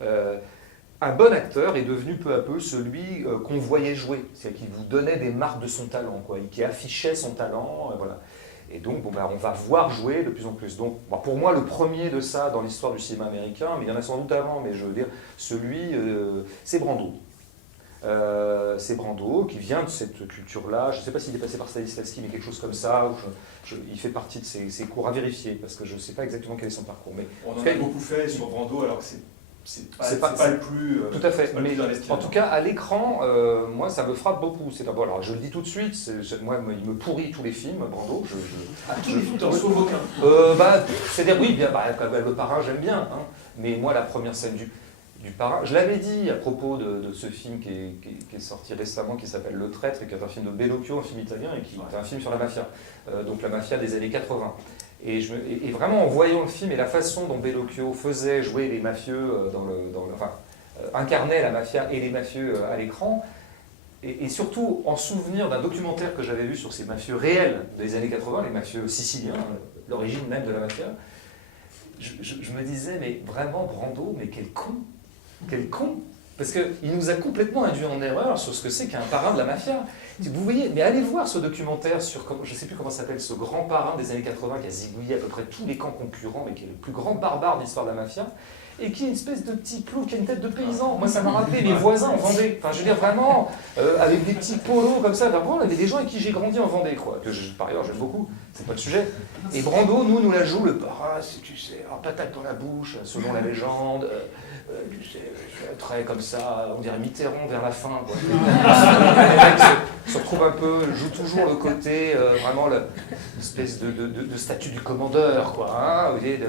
Un bon acteur est devenu peu à peu celui qu'on voyait jouer, c'est-à-dire qu'il vous donnait des marques de son talent, quoi, et qui affichait son talent, voilà. Et donc, bon, ben, on va voir jouer de plus en plus. Donc, bon, pour moi, le premier de ça dans l'histoire du cinéma américain, mais il y en a sans doute avant, mais je veux dire, celui, c'est Brando. C'est Brando qui vient de cette culture-là. Je ne sais pas s'il est passé par Stanislavski, mais quelque chose comme ça. Il fait partie de ses cours à vérifier, parce que je ne sais pas exactement quel est son parcours. Mais, on en a beaucoup fait sur Brando, alors que c'est pas le plus. Tout à fait. Mais en tout cas, cas, à l'écran, moi, ça me frappe beaucoup. C'est d'abord, alors je le dis tout de suite, moi, il me pourrit tous les films, Brando. tous les films, t'en sauves aucun. C'est-à-dire, oui, bien, le Parrain, j'aime bien. Hein, mais moi, la première scène du Parrain, je l'avais dit à propos de ce film qui est sorti récemment, qui s'appelle Le Traître, et qui est un film de Bellocchio, un film italien, et qui est un film sur la mafia. Donc la mafia des années 80. Et vraiment, en voyant le film et la façon dont Bellocchio faisait jouer les mafieux, incarnait la mafia et les mafieux à l'écran, et surtout en souvenir d'un documentaire que j'avais vu sur ces mafieux réels des années 80, les mafieux siciliens, l'origine même de la mafia, je me disais, mais vraiment, Brando, mais quel con! Quel con! Parce qu'il nous a complètement induit en erreur sur ce que c'est qu'un parrain de la mafia. Vous voyez, mais allez voir ce documentaire sur, je ne sais plus comment ça s'appelle, ce grand parrain des années 80 qui a zigouillé à peu près tous les camps concurrents, mais qui est le plus grand barbare de l'histoire de la mafia, et qui est une espèce de petit plou, qui a une tête de paysan. Moi, ça m'a rappelé mes voisins en Vendée. Enfin, je veux dire, vraiment, avec des petits polos comme ça. Vraiment, on avait des gens avec qui j'ai grandi en Vendée, quoi. Que par ailleurs, j'aime beaucoup, c'est pas le sujet. Et Brando, nous la joue, le parrain, si tu sais, patate dans la bouche, selon la légende. Tu sais, très comme ça, on dirait Mitterrand vers la fin. Quoi. Les mecs se retrouvent un peu, jouent toujours le côté, vraiment l'espèce de statut du commandeur, quoi. Hein, vous voyez,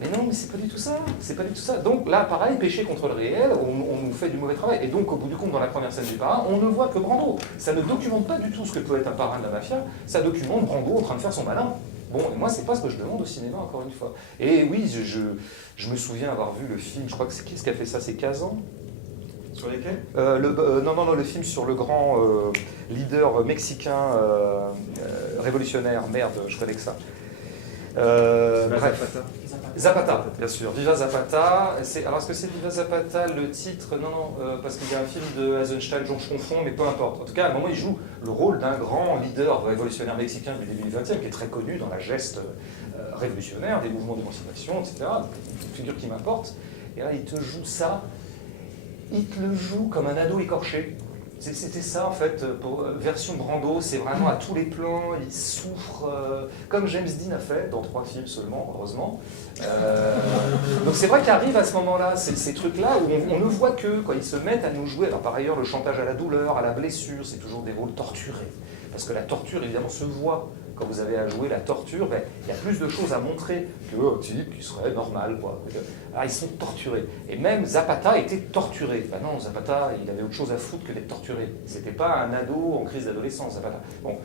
mais non, mais c'est pas du tout ça. C'est pas du tout ça. Donc là, pareil, péché contre le réel, on nous fait du mauvais travail. Et donc, au bout du compte, dans la première scène du parrain, on ne voit que Brando. Ça ne documente pas du tout ce que peut être un parrain de la mafia. Ça documente Brando en train de faire son malin. Bon, et moi, c'est pas ce que je demande au cinéma, encore une fois. Et oui, je me souviens avoir vu le film, je crois que c'est qui qui a fait ça, c'est Kazan. Sur lesquels non, le film sur le grand leader mexicain révolutionnaire. Merde, je connais que ça. Bref. Zapata, bien sûr. Viva Zapata. Alors, est-ce que c'est Viva Zapata le titre? Non, parce qu'il y a un film de Eisenstein, je confonds, mais peu importe. En tout cas, à un moment, il joue le rôle d'un grand leader révolutionnaire mexicain du début du XXe, qui est très connu dans la geste révolutionnaire, des mouvements d'émancipation, etc. Une figure qui m'importe. Et là, il te joue ça. Il te le joue comme un ado écorché. C'était ça en fait, version Brando, c'est vraiment à tous les plans, il souffre, comme James Dean a fait, dans 3 films seulement, heureusement. Donc c'est vrai qu'arrive à ce moment-là, ces trucs-là où on ne voit que, quoi, ils se mettent à nous jouer. Alors par ailleurs, le chantage à la douleur, à la blessure, c'est toujours des rôles torturés. Parce que la torture, évidemment, se voit. Quand vous avez à jouer la torture, il y a plus de choses à montrer qu'un type qui serait normal, quoi. Alors ils sont torturés. Et même Zapata était torturé. Ben non, Zapata, il avait autre chose à foutre que d'être torturé. C'était pas un ado en crise d'adolescence, Zapata. Bon,